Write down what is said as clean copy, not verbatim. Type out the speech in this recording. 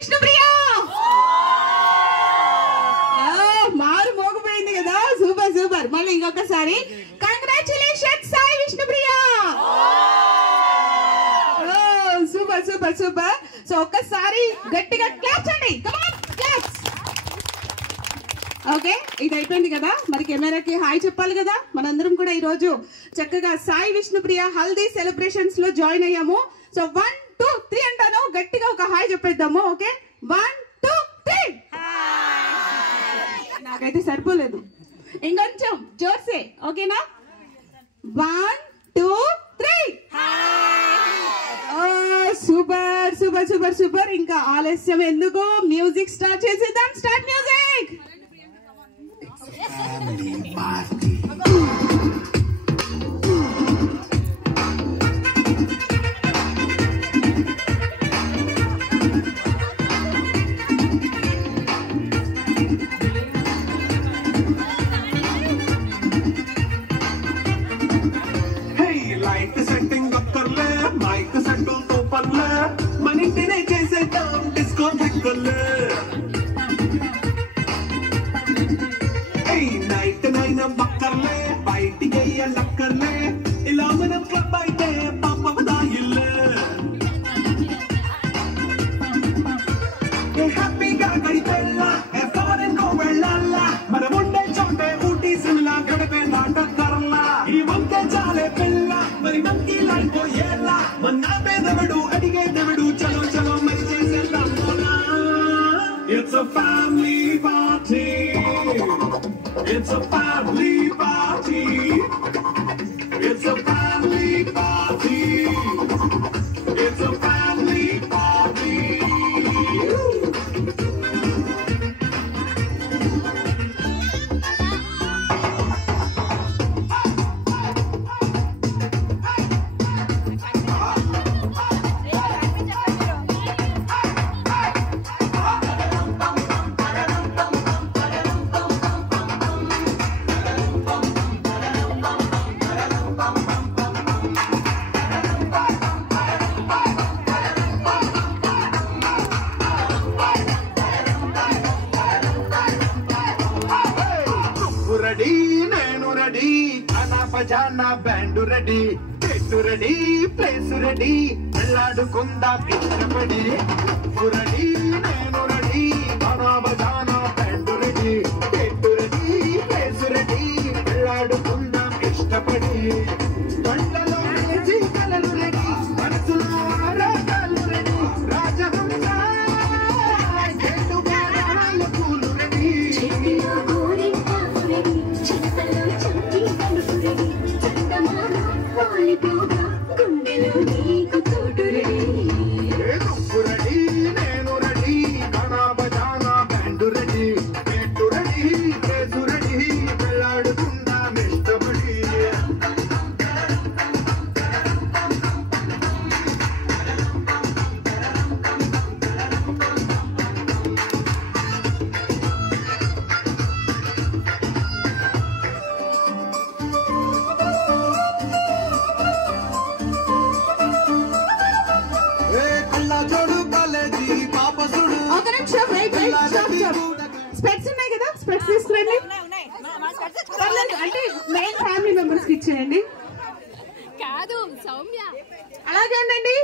విష్ణుప్రియ మారు మోగిపోయింది కదా. Super super. మళ్ళీ ఇంకొకసారి congratulations Sai Vishnupriya. Super super super. So ఒక్కసారి గట్టిగా క్లాప్స్ అండి. Come on claps. ఓకే, ఇది అయిపోయింది కదా. మరి కెమెరాకి హాయ్ చెప్పాలి కదా. మనందరం కూడా ఈ రోజు చక్కగా సాయి విష్ణుప్రియ హల్దీ సెలబ్రేషన్స్ లో జాయిన్ అయ్యాము. సో 1 2 3 అంటాను, గట్టిగా ఒక హాయ్ చెప్పేద్దాము. ఓకే, 1 2 3. నాకైతే సరిపోలేదు, ఇంకొంచెం జోర్సే. ఓకేనా? 1 2 3. Super super super super. ఇంకా ఆలస్యం ఎందుకు, మ్యూజిక్ స్టార్ట్ చేసేద్దాం. Start music. Family party. Hey, light setting up कर ले, mic settle तो पर ले, मनी तेरे जैसे दाम disco कर ले. Night nine bakkarle, bite gaya lakkarle, ilamanam club bite, papa badayille. A happy gagadi pella, a foreign go vellalla, maramunde chonde ooty simla gadape naata karla. Ee vanke jale pella, mari manki line ko yella, manna bedavadu adige devadu, chalo chalo mari chesedam mola. It's a family party. It's a family party. It's a family party. It's a family party. Ready, నేను ready, అనా పజానా band ready, చెట్టు ready, place ready, వెళ్ళాడుకుందాం ఇష్టపడి. Ready, నేను ready, అనా పజానా band ready, చెట్టు ready, place ready, వెళ్ళాడుకుందాం ఇష్టపడి. కళ్ళలో వేసి కలలు రెడీ, మనసులో ఆరాటాలు రెడీ, రాజహంస పూలు రెడీ. రెడీ, నేను రెడీ, గానా బజానా బ్యాండ్ రెడీ, చెట్టు రెడీ, ప్లేస్ రెడీ, వెళ్ళాడుకుందాం ఇష్టపడి. స్పెట్స్ ఉన్నాయి కదా, స్పెట్స్ తీసుకురండి. అంటే మెయిన్ ఫ్యామిలీ మెంబర్స్ కి ఇచ్చేయండి. కాదు సౌమ్య అలాగే ఉండండి.